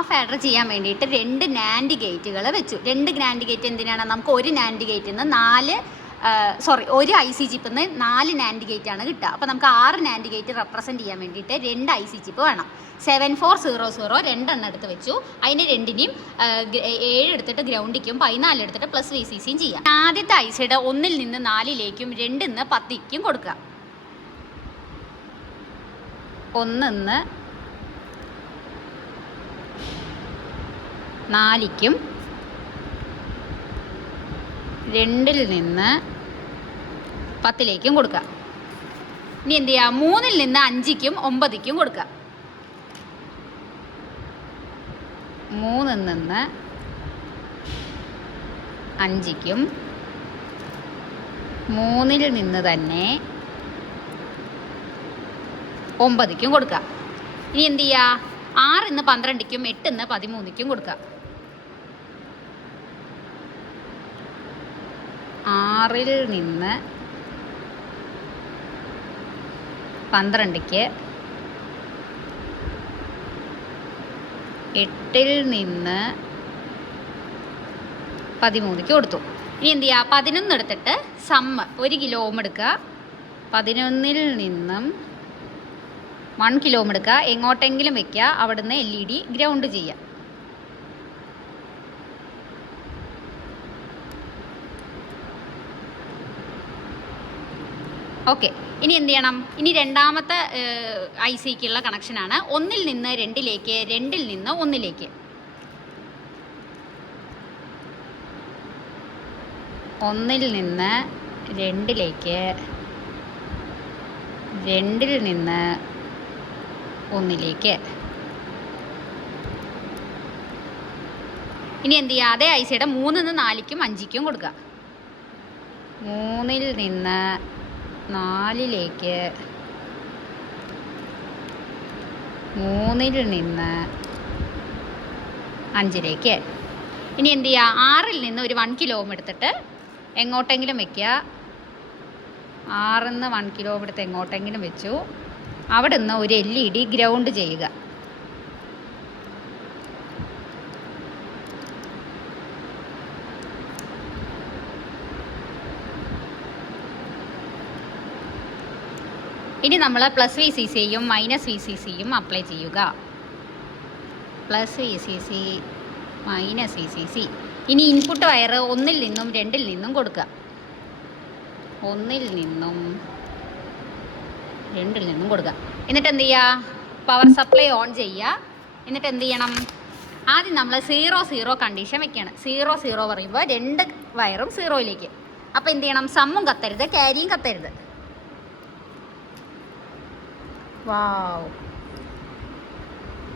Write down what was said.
Half adder ചെയ്യാൻ വേണ്ടിയിട്ട് 2 NAND ഗേറ്റുകൾ വെച്ചു. 2 നാൻഡ് ഗേറ്റ് എന്തിനാണ്? നമുക്ക് ഒരു നാൻഡ് ഗേറ്റിൽ നിന്ന് ഒരു ഐ സി ചിപ്പിൽ നിന്ന് 4 നാൻഡ് ഗേറ്റ് ആണ് കിട്ടുക. അപ്പോൾ നമുക്ക് 6 നാൻഡ് ഗേറ്റ് റെപ്രസെൻറ്റ് ചെയ്യാൻ വേണ്ടിയിട്ട് 2 ഐ സി ചിപ്പ് വേണം. 7400 2 എടുത്ത് വെച്ചു. അതിന് 2-നെയും 7 എടുത്തിട്ട് ഗ്രൗണ്ടിക്കും 14 എടുത്തിട്ട് പ്ലസ് വി സി സിയും ചെയ്യാം. ആദ്യത്തെ ഐസിയുടെ 1 നിന്ന് 4ലേക്കും 2 നിന്ന് 10ക്കും കൊടുക്കുക. 1 നിന്ന് 4ക്കും 2 നിന്ന് 10ലേക്കും കൊടുക്കുക. ഇനി എന്ത് ചെയ്യുക? 3 നിന്ന് 5ക്കും 9ക്കും കൊടുക്കുക. 3 നിന്ന് 5ക്കും 3 നിന്ന് തന്നെ 9ക്കും കൊടുക്കുക. ഇനി എന്ത് ചെയ്യുക? 6 നിന്ന് 12ക്കും 8 നിന്ന് 13ക്കും കൊടുക്കുക. 6 നിന്ന് 12ക്ക് 8 നിന്ന് 13ക്ക് കൊടുത്തു. ഇനി എന്ത് ചെയ്യുക? 11 എടുത്തിട്ട് 1 കിലോ ഓം എടുക്കുക. 11 നിന്നും 1 കിലോ ഓം എടുക്കുക. എങ്ങോട്ടെങ്കിലും വെക്കുക. അവിടുന്ന് LED ഗ്രൗണ്ട് ചെയ്യുക. ഓക്കെ. ഇനി എന്ത് ചെയ്യണം? ഇനി രണ്ടാമത്തെ ഐ സിക്കുള്ള കണക്ഷനാണ്. 1 നിന്ന് 2ലേക്ക്, 2 നിന്ന് 1ലേക്ക്. 1 നിന്ന് 2ലേക്ക്, 2 നിന്ന് 1ലേക്ക്. ഇനി എന്ത് ചെയ്യുക? അതേ ഐ സിയുടെ 3 നിന്ന് 4ക്കും 5ക്കും കൊടുക്കുക. 3 നിന്ന് 4ലേക്ക്, 3 നിന്ന് 5ലേക്ക്. ഇനി എന്ത് ചെയ്യുക? 6 നിന്ന് ഒരു 1 കിലോ ഓം എടുത്തിട്ട് എങ്ങോട്ടെങ്കിലും വെക്കുക. 6 നിന്ന് 1 കിലോ ഓം എടുത്ത് എങ്ങോട്ടെങ്കിലും വെച്ചു. അവിടെ നിന്ന് ഒരു LED ഗ്രൗണ്ട് ചെയ്യുക. ഇനി നമ്മൾ പ്ലസ് വി സി സിയും മൈനസ് വി സി സിയും അപ്ലൈ ചെയ്യുക. Plus V C C, minus V C C. ഇനി ഇൻപുട്ട് വയർ 1 നിന്നും 2 നിന്നും കൊടുക്കുക. 1 നിന്നും 2 നിന്നും കൊടുക്കുക. എന്നിട്ട് എന്ത് ചെയ്യുക? പവർ സപ്ലൈ ഓൺ ചെയ്യുക. എന്നിട്ട് എന്ത് ചെയ്യണം? ആദ്യം നമ്മൾ 0 കണ്ടീഷൻ വെക്കുകയാണ്. 0 പറയുമ്പോൾ 2 വയറും 0യിലേക്ക്. അപ്പോൾ എന്ത് ചെയ്യണം? സമ്മും കത്തരുത്, ക്യാരിയും കത്തരുത്. വാവ്.